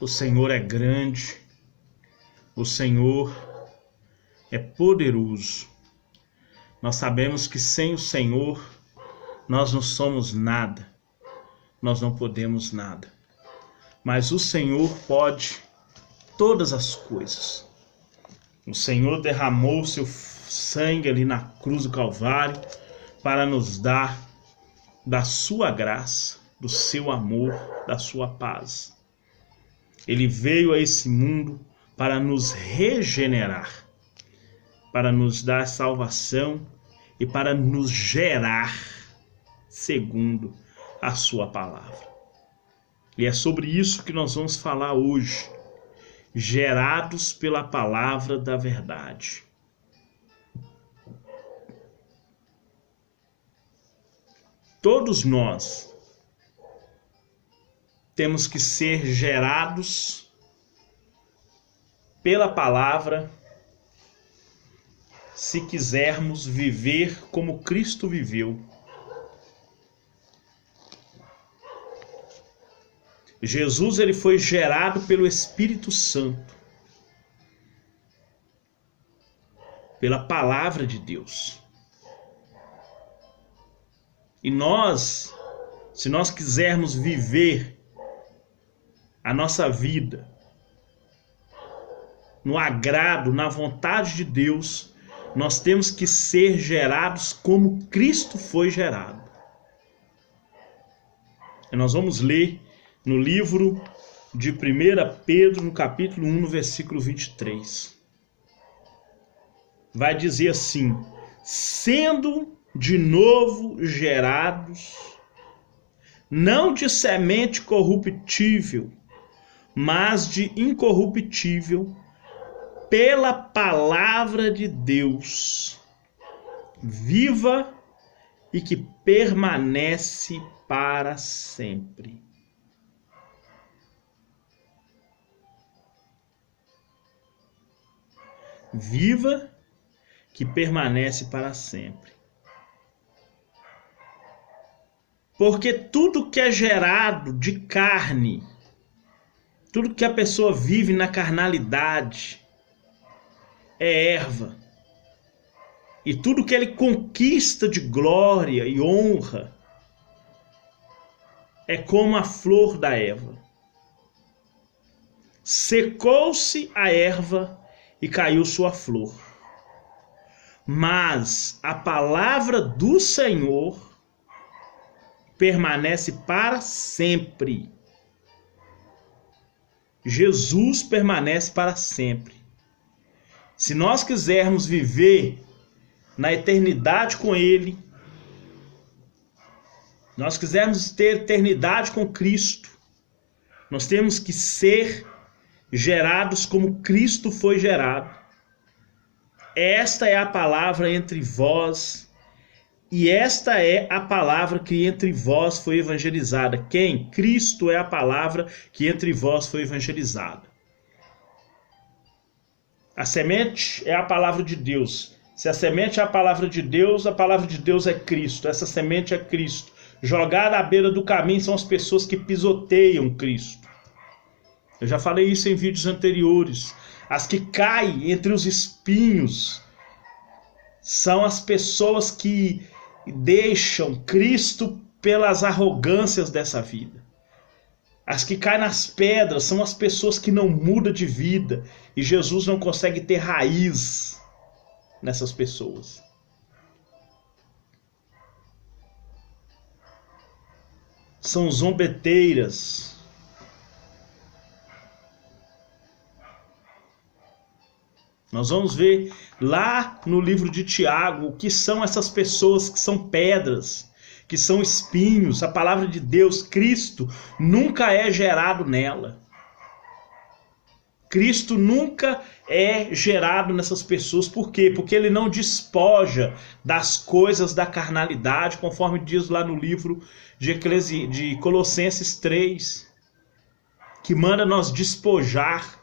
O Senhor é grande, o Senhor é poderoso. Nós sabemos que sem o Senhor nós não somos nada, nós não podemos nada. Mas o Senhor pode todas as coisas. O Senhor derramou seu sangue ali na cruz do Calvário para nos dar da sua graça, do seu amor, da sua paz. Ele veio a esse mundo para nos regenerar, para nos dar salvação e para nos gerar segundo a sua palavra. E é sobre isso que nós vamos falar hoje. Gerados pela palavra da verdade. Todos nós temos que ser gerados pela palavra se quisermos viver como Cristo viveu. Jesus ele foi gerado pelo Espírito Santo, pela palavra de Deus. E nós, se nós quisermos viver a nossa vida no agrado, na vontade de Deus, nós temos que ser gerados como Cristo foi gerado. E nós vamos ler no livro de 1 Pedro, no capítulo 1, no versículo 23. Vai dizer assim: sendo de novo gerados, não de semente corruptível, mas de incorruptível, pela palavra de Deus, viva e que permanece para sempre. Viva, que permanece para sempre. Porque tudo que é gerado de carne, tudo que a pessoa vive na carnalidade, é erva. E tudo que ele conquista de glória e honra, é como a flor da erva. Secou-se a erva e caiu sua flor. Mas a palavra do Senhor permanece para sempre. Jesus permanece para sempre. Se nós quisermos viver na eternidade com Ele, nós quisermos ter eternidade com Cristo, nós temos que ser gerados como Cristo foi gerado. Esta é a palavra entre vós, e esta é a palavra que entre vós foi evangelizada. Quem? Cristo é a palavra que entre vós foi evangelizada. A semente é a palavra de Deus. Se a semente é a palavra de Deus é Cristo. Essa semente é Cristo. Jogada à beira do caminho são as pessoas que pisoteiam Cristo. Eu já falei isso em vídeos anteriores. As que caem entre os espinhos são as pessoas que deixam Cristo pelas arrogâncias dessa vida. As que caem nas pedras são as pessoas que não mudam de vida e Jesus não consegue ter raiz nessas pessoas. São zombeteiras. Nós vamos ver lá no livro de Tiago o que são essas pessoas que são pedras, que são espinhos. A palavra de Deus, Cristo, nunca é gerado nela. Cristo nunca é gerado nessas pessoas. Por quê? Porque ele não despoja das coisas da carnalidade, conforme diz lá no livro de Colossenses 3, que manda nós despojar.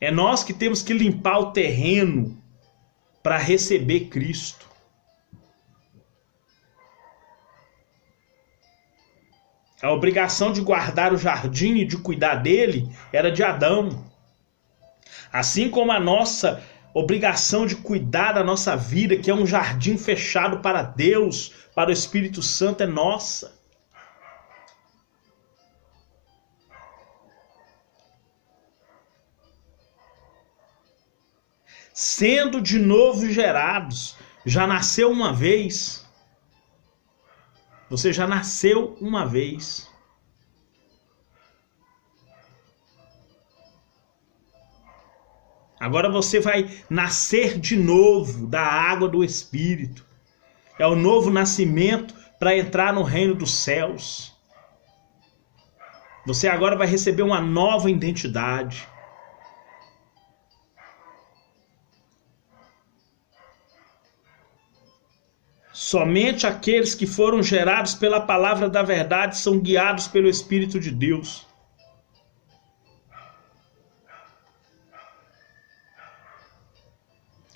É nós que temos que limpar o terreno para receber Cristo. A obrigação de guardar o jardim e de cuidar dele era de Adão. Assim como a nossa obrigação de cuidar da nossa vida, que é um jardim fechado para Deus, para o Espírito Santo, é nossa. Sendo de novo gerados, já nasceu uma vez. Você já nasceu uma vez. Agora você vai nascer de novo da água do Espírito. É o novo nascimento para entrar no reino dos céus. Você agora vai receber uma nova identidade. Somente aqueles que foram gerados pela palavra da verdade são guiados pelo Espírito de Deus.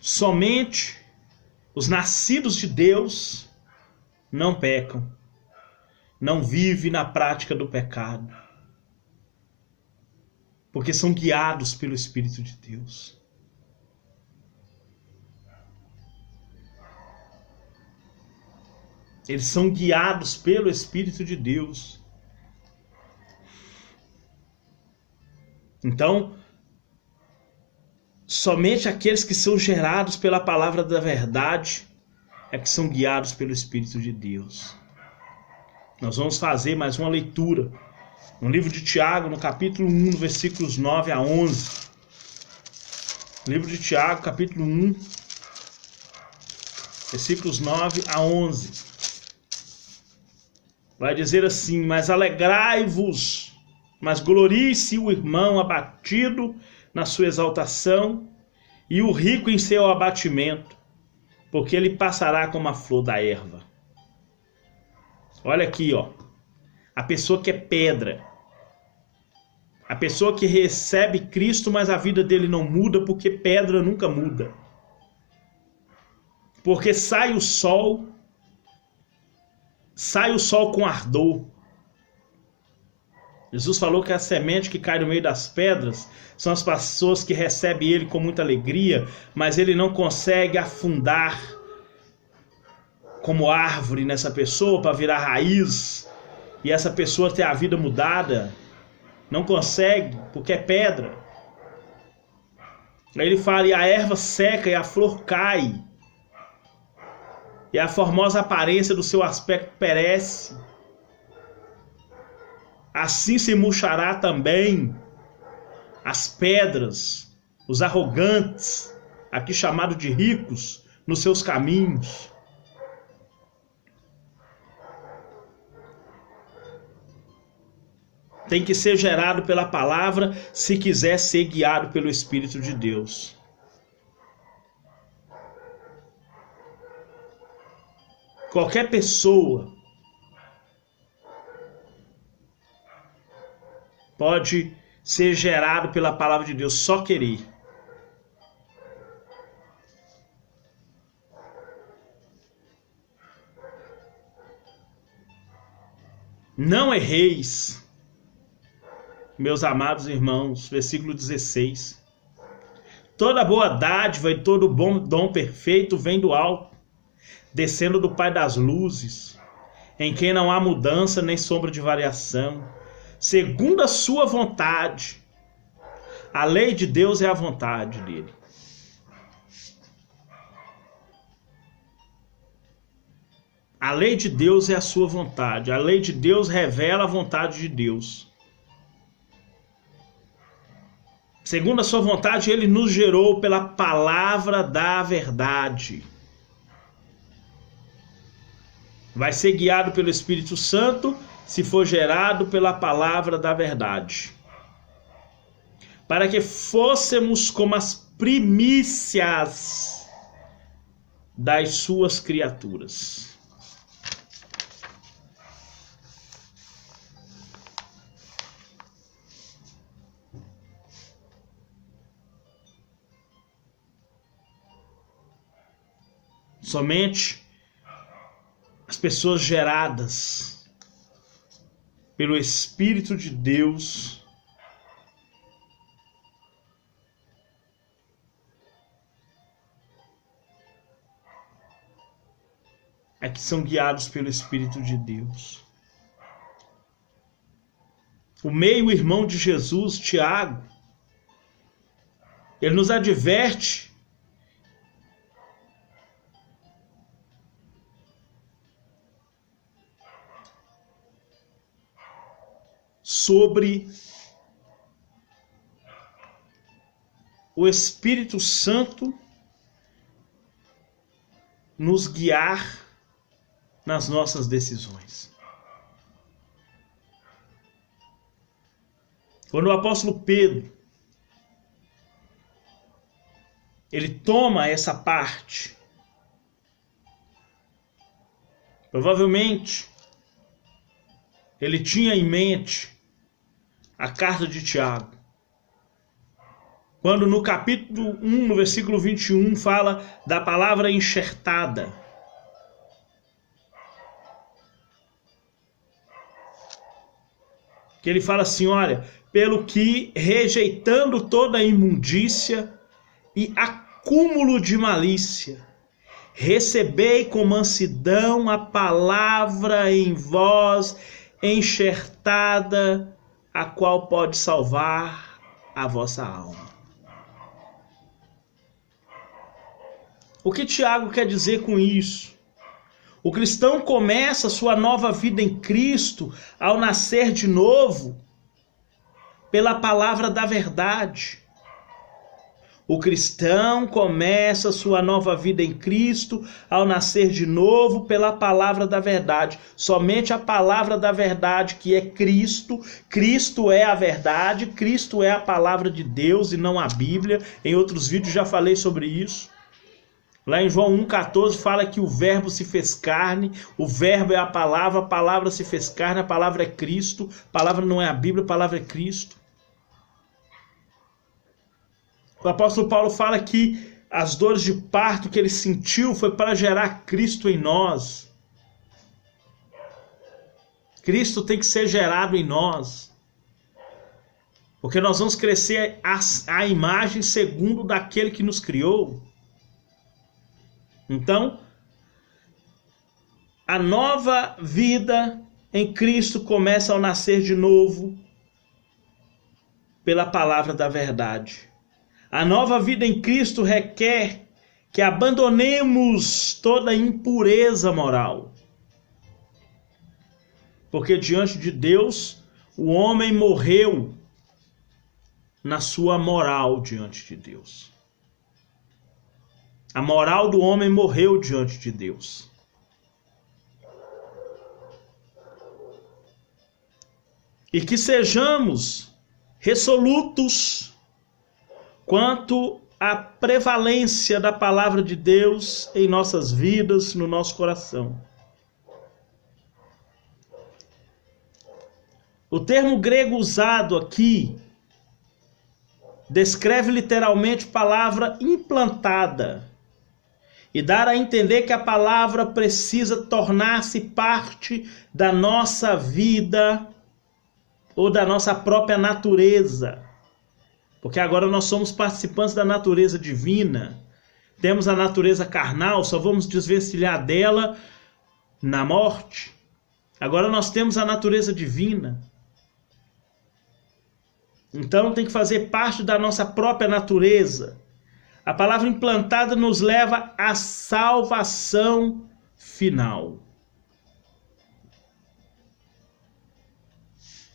Somente os nascidos de Deus não pecam, não vivem na prática do pecado, porque são guiados pelo Espírito de Deus. Eles são guiados pelo Espírito de Deus. Então, somente aqueles que são gerados pela palavra da verdade é que são guiados pelo Espírito de Deus. Nós vamos fazer mais uma leitura no livro de Tiago, no capítulo 1, versículos 9 a 11. Livro de Tiago, capítulo 1, versículos 9 a 11. Vai dizer assim: mas alegrai-vos, mas glorie-se o irmão abatido na sua exaltação, e o rico em seu abatimento, porque ele passará como a flor da erva. Olha aqui, ó. A pessoa que é pedra. A pessoa que recebe Cristo, mas a vida dele não muda, porque pedra nunca muda. Porque sai o sol com ardor. Jesus falou que a semente que cai no meio das pedras são as pessoas que recebem ele com muita alegria, mas ele não consegue afundar como árvore nessa pessoa para virar raiz e essa pessoa ter a vida mudada. Não consegue, porque é pedra. Aí ele fala: e a erva seca e a flor cai, e a formosa aparência do seu aspecto perece. Assim se murchará também as pedras, os arrogantes, aqui chamados de ricos, nos seus caminhos. Tem que ser gerado pela palavra se quiser ser guiado pelo Espírito de Deus. Qualquer pessoa pode ser gerado pela palavra de Deus, só querer. Não erreis, meus amados irmãos, versículo 16. Toda boa dádiva e todo bom dom perfeito vem do alto, descendo do Pai das luzes, em quem não há mudança nem sombra de variação, segundo a sua vontade. A lei de Deus é a vontade dele. A lei de Deus é a sua vontade. A lei de Deus revela a vontade de Deus. Segundo a sua vontade, ele nos gerou pela palavra da verdade. Vai ser guiado pelo Espírito Santo se for gerado pela palavra da verdade. Para que fôssemos como as primícias das suas criaturas. Somente as pessoas geradas pelo Espírito de Deus, é que são guiados pelo Espírito de Deus. O meio-irmão de Jesus, Tiago, ele nos adverte sobre o Espírito Santo nos guiar nas nossas decisões. Quando o apóstolo Pedro ele toma essa parte, provavelmente ele tinha em mente a carta de Tiago. Quando no capítulo 1, no versículo 21, fala da palavra enxertada. Que ele fala assim, olha, pelo que rejeitando toda a imundícia e acúmulo de malícia, recebei com mansidão a palavra em vós enxertada, a qual pode salvar a vossa alma. O que Tiago quer dizer com isso? O cristão começa sua nova vida em Cristo ao nascer de novo pela palavra da verdade. O cristão começa sua nova vida em Cristo ao nascer de novo pela palavra da verdade. Somente a palavra da verdade, que é Cristo. Cristo é a verdade, Cristo é a palavra de Deus e não a Bíblia. Em outros vídeos já falei sobre isso. Lá em João 1,14 fala que o verbo se fez carne, o verbo é a palavra se fez carne, a palavra é Cristo, a palavra não é a Bíblia, a palavra é Cristo. O apóstolo Paulo fala que as dores de parto que ele sentiu foi para gerar Cristo em nós. Cristo tem que ser gerado em nós. Porque nós vamos crescer a imagem segundo daquele que nos criou. Então, a nova vida em Cristo começa ao nascer de novo pela palavra da verdade. A nova vida em Cristo requer que abandonemos toda impureza moral. Porque diante de Deus, o homem morreu na sua moral diante de Deus. A moral do homem morreu diante de Deus. E que sejamos resolutos quanto à prevalência da palavra de Deus em nossas vidas, no nosso coração. O termo grego usado aqui descreve literalmente palavra implantada e dar a entender que a palavra precisa tornar-se parte da nossa vida ou da nossa própria natureza. Porque agora nós somos participantes da natureza divina. Temos a natureza carnal, só vamos desvencilhar dela na morte. Agora nós temos a natureza divina. Então tem que fazer parte da nossa própria natureza. A palavra implantada nos leva à salvação final.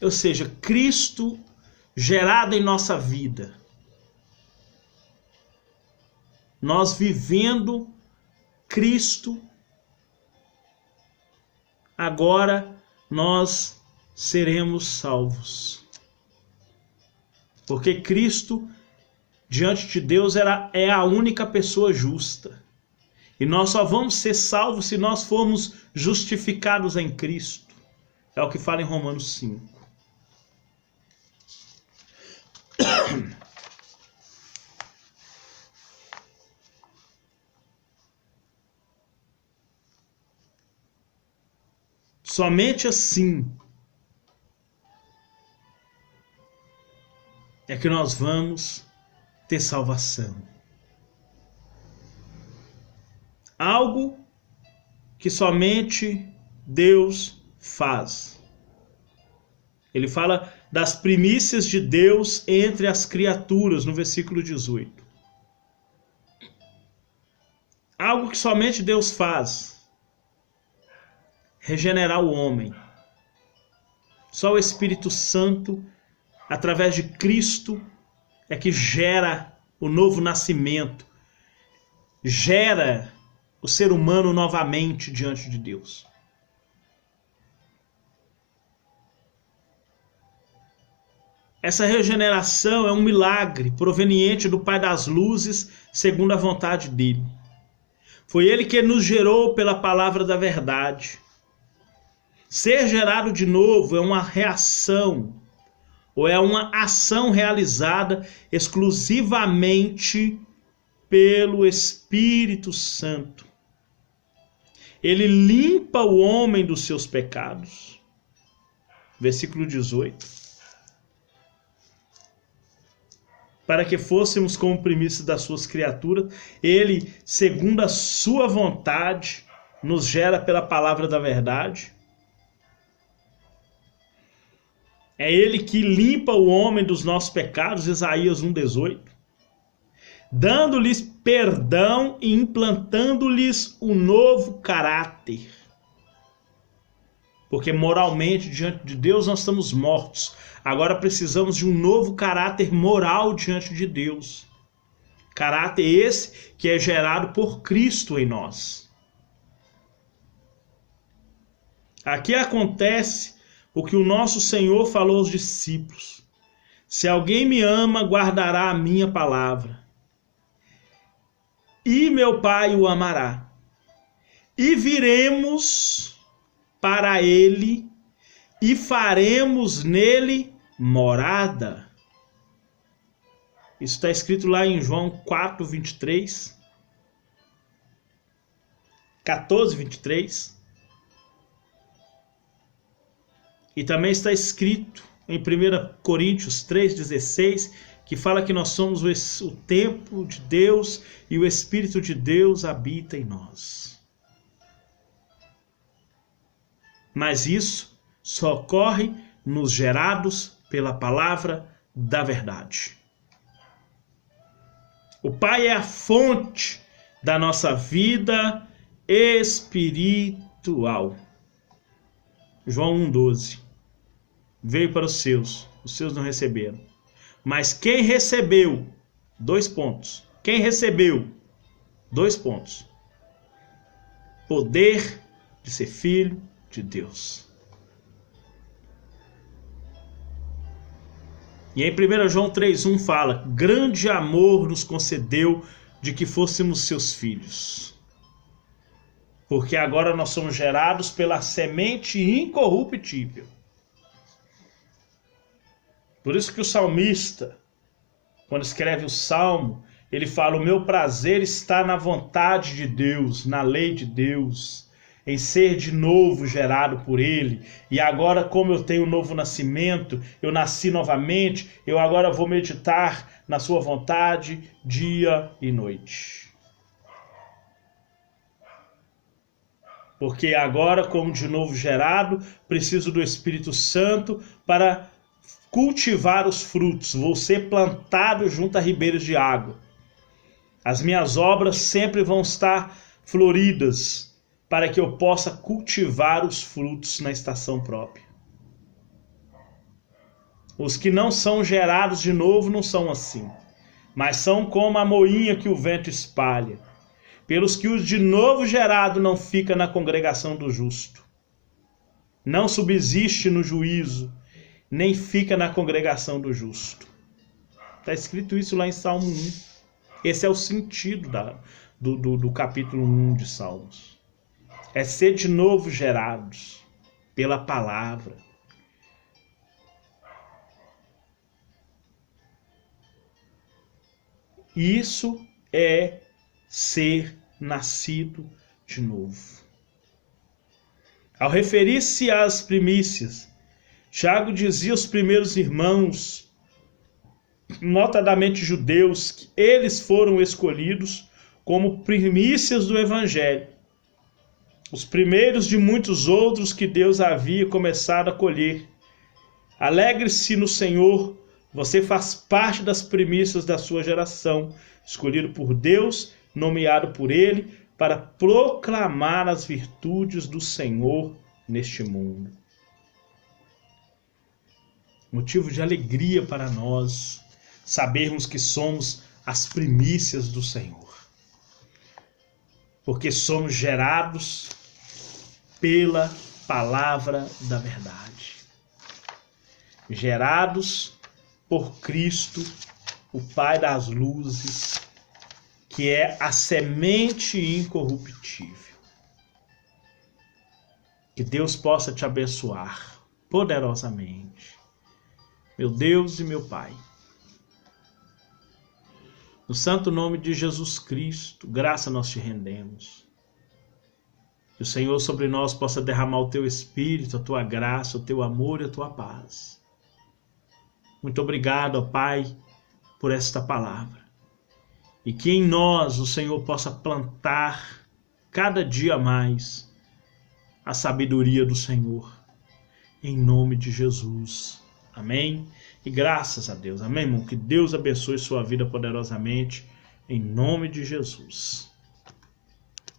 Ou seja, Cristo gerado em nossa vida. Nós vivendo Cristo, agora nós seremos salvos. Porque Cristo, diante de Deus, é a única pessoa justa. E nós só vamos ser salvos se nós formos justificados em Cristo. É o que fala em Romanos 5. Somente assim é que nós vamos ter salvação. Algo que somente Deus faz. Ele fala das primícias de Deus entre as criaturas, no versículo 18. Algo que somente Deus faz. Regenerar o homem. Só o Espírito Santo, através de Cristo, é que gera o novo nascimento. Gera o ser humano novamente diante de Deus. Essa regeneração é um milagre proveniente do Pai das Luzes, segundo a vontade dele. Foi ele que nos gerou pela palavra da verdade. Ser gerado de novo é uma reação, ou é uma ação realizada exclusivamente pelo Espírito Santo. Ele limpa o homem dos seus pecados. Versículo 18. Para que fôssemos como primícias das suas criaturas, ele, segundo a sua vontade, nos gera pela palavra da verdade. É ele que limpa o homem dos nossos pecados, Isaías 1,18. Dando-lhes perdão e implantando-lhes um novo caráter. Porque moralmente, diante de Deus, nós estamos mortos. Agora precisamos de um novo caráter moral diante de Deus. Caráter esse que é gerado por Cristo em nós. Aqui acontece o que o nosso Senhor falou aos discípulos. Se alguém me ama, guardará a minha palavra. E meu Pai o amará. E viremos para ele e faremos nele morada. Isso está escrito lá em João 4, 23. 14, 23. E também está escrito em 1 Coríntios 3,16, que fala que nós somos o templo de Deus e o Espírito de Deus habita em nós. Mas isso só ocorre nos gerados pela palavra da verdade. O Pai é a fonte da nossa vida espiritual. João 1,12. Veio para os seus não receberam. Mas quem recebeu, 2 pontos. Quem recebeu, 2 pontos. Poder de ser filho de Deus. E em 1 João 3,1 fala: grande amor nos concedeu de que fôssemos seus filhos. Porque agora nós somos gerados pela semente incorruptível. Por isso que o salmista, quando escreve o salmo, ele fala: o meu prazer está na vontade de Deus, na lei de Deus, em ser de novo gerado por ele. E agora, como eu tenho um novo nascimento, eu nasci novamente, eu agora vou meditar na sua vontade dia e noite. Porque agora, como de novo gerado, preciso do Espírito Santo para cultivar os frutos. Vou ser plantado junto a ribeiros de água. As minhas obras sempre vão estar floridas, para que eu possa cultivar os frutos na estação própria. Os que não são gerados de novo não são assim, mas são como a moinha que o vento espalha. Pelos que os de novo gerado não fica na congregação do justo, não subsiste no juízo, nem fica na congregação do justo. Está escrito isso lá em Salmo 1. Esse é o sentido do capítulo 1 de Salmos. É ser de novo gerados pela palavra. Isso é ser nascido de novo. Ao referir-se às primícias, Tiago dizia aos primeiros irmãos notadamente judeus, que eles foram escolhidos como primícias do Evangelho, os primeiros de muitos outros que Deus havia começado a colher. Alegre-se no Senhor, você faz parte das primícias da sua geração, escolhido por Deus, nomeado por Ele, para proclamar as virtudes do Senhor neste mundo. Motivo de alegria para nós sabermos que somos as primícias do Senhor, porque somos gerados pela palavra da verdade, gerados por Cristo, o Pai das luzes, que é a semente incorruptível. Que Deus possa te abençoar poderosamente, meu Deus e meu Pai. No santo nome de Jesus Cristo, graça nós te rendemos. Que o Senhor sobre nós possa derramar o teu Espírito, a tua graça, o teu amor e a tua paz. Muito obrigado, ó Pai, por esta palavra. E que em nós o Senhor possa plantar cada dia mais a sabedoria do Senhor. Em nome de Jesus. Amém? E graças a Deus. Amém, irmão? Que Deus abençoe sua vida poderosamente. Em nome de Jesus.